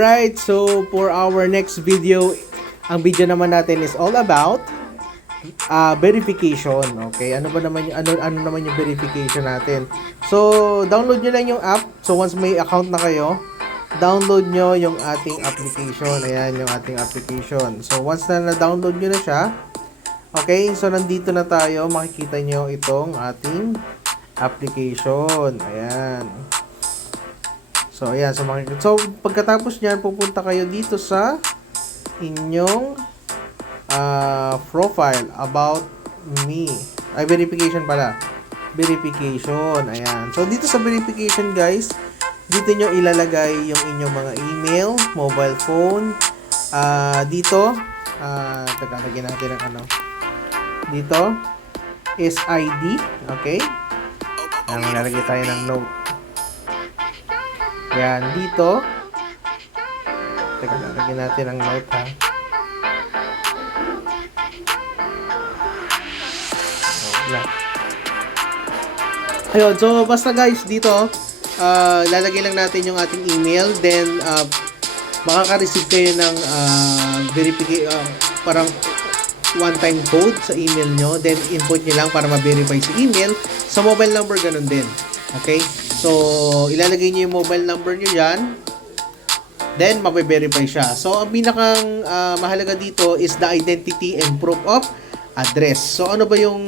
Right, so for our next video, ang video naman natin is all about verification. Okay, ano ba naman yung ano naman yung verification natin? So, download nyo lang yung app. So, once may account na kayo, download nyo yung ating application. Ayan, yung ating application. So, once na na-download nyo na siya, okay, so nandito na tayo. Makikita nyo itong ating application. Ayan. So, ayan. So, pagkatapos nyan, pupunta kayo dito sa inyong profile about me. Ay, verification pala. Verification. Ayan. So, dito sa verification, guys, dito nyo ilalagay yung inyong mga email, mobile phone. Dito, tagalagyan natin ang ano. Dito is ID. Okay? Ayan, malalagay tayo ng note. Yan, dito. Teka, lalagyan natin ang note, ha. Ayun, so basta guys, dito, lalagay lang natin yung ating email. Then, makaka-receive kayo ng parang one-time code sa email nyo. Then, input nyo lang para ma-verify si email. Sa mobile number, ganun din. Okay? So, ilalagay nyo yung mobile number nyo dyan. Then, mape-verify siya. So, ang pinakang mahalaga dito is the identity and proof of address. So, ano ba yung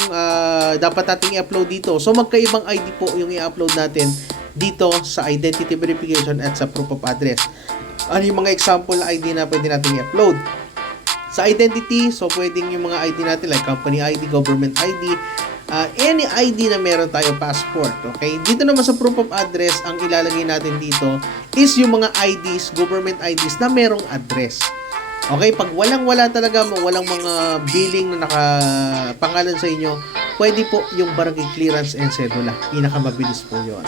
dapat nating i-upload dito? So, magkaibang ID po yung i-upload natin dito sa identity verification at sa proof of address. Ano yung mga example na ID na pwede natin i-upload? Sa identity, so pwedeng yung mga ID natin like company ID, government ID, any ID na meron tayo, passport, okay? Dito naman sa proof of address, ang ilalagay natin dito is yung mga IDs, government IDs na merong address. Okay, pag walang-wala talaga, walang mga billing na nakapangalan sa inyo, pwede po yung barangay clearance and cedula. Pinakamabilis po yun.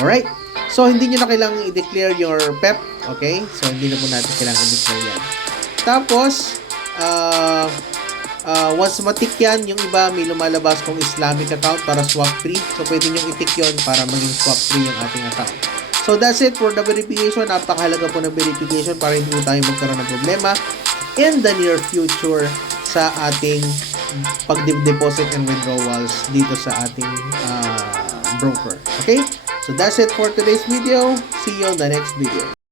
Alright? So, hindi nyo na kailangan i-declare your PEP, okay? So, hindi na po natin kailangan i-declare yan. Tapos, once matik yan, yung iba may lumalabas kong Islamic account para swap free. So, pwede nyo i-tick yun para maging swap free yung ating account. So, that's it for the verification. Napakahalaga po ng verification para hindi po tayo magkaroon ng problema in the near future sa ating pag-deposit and withdrawals dito sa ating broker. Okay? So, that's it for today's video. See you on the next video.